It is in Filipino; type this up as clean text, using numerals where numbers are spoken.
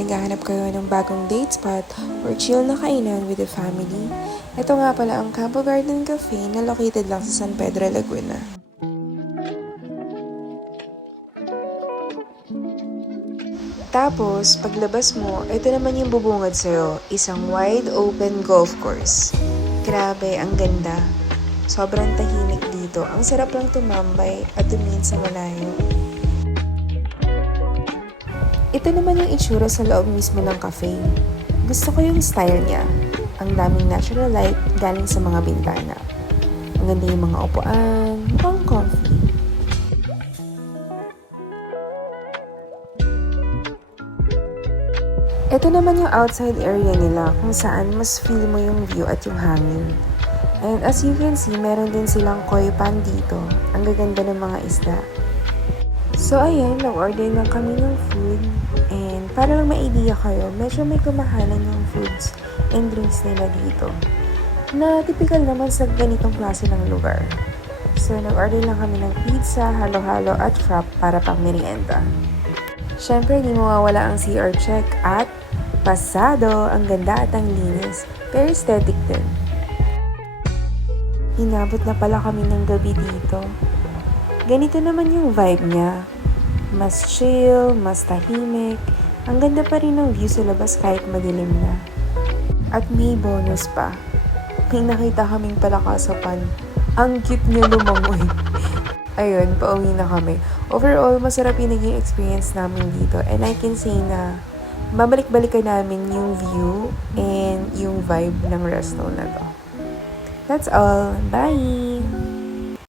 naghahanap kayo ng bagong date spot or chill na kainan with the family, ito nga pala ang Campo Garden Cafe na located lang sa San Pedro, Laguna. Tapos, paglabas mo, ito naman yung bubungad sa'yo, isang wide open golf course. Grabe, ang ganda. Sobrang tahimik dito. Ang sarap lang tumambay at tumingin sa malayo. Ito naman yung itsura sa loob mismo ng cafe. Gusto ko yung style niya. Ang daming natural light galing sa mga bintana. Ang ganda yung mga upuan, mukhang comfy. Ito naman yung outside area nila kung saan mas feel mo yung view at yung hangin. And as you can see, meron din silang koi pan dito. Ang gaganda ng mga isda. So ayan, nag-order lang kami ng food. And para lang ma-idea kayo, medyo may kumahalan yung foods and drinks nila dito. Na typical naman sa ganitong klase ng lugar. So nag-order lang kami ng pizza, halo-halo at frap para pang merienda. Siyempre, di mawawala ang CR check at pasado, ang ganda at ang linis. Very aesthetic din. Inabot na pala kami ng gabi dito. Ganito naman yung vibe niya. Mas chill, mas tahimik. Ang ganda pa rin ng view sa labas kahit madilim na. At may bonus pa. May nakita kaming palakasapan. Ang cute niya lumangoy. Ayun, pauwi na kami. Overall, masarap yung naging experience namin dito. And I can say na babalik-balikan namin yung view and yung vibe ng resto na to. That's all. Bye!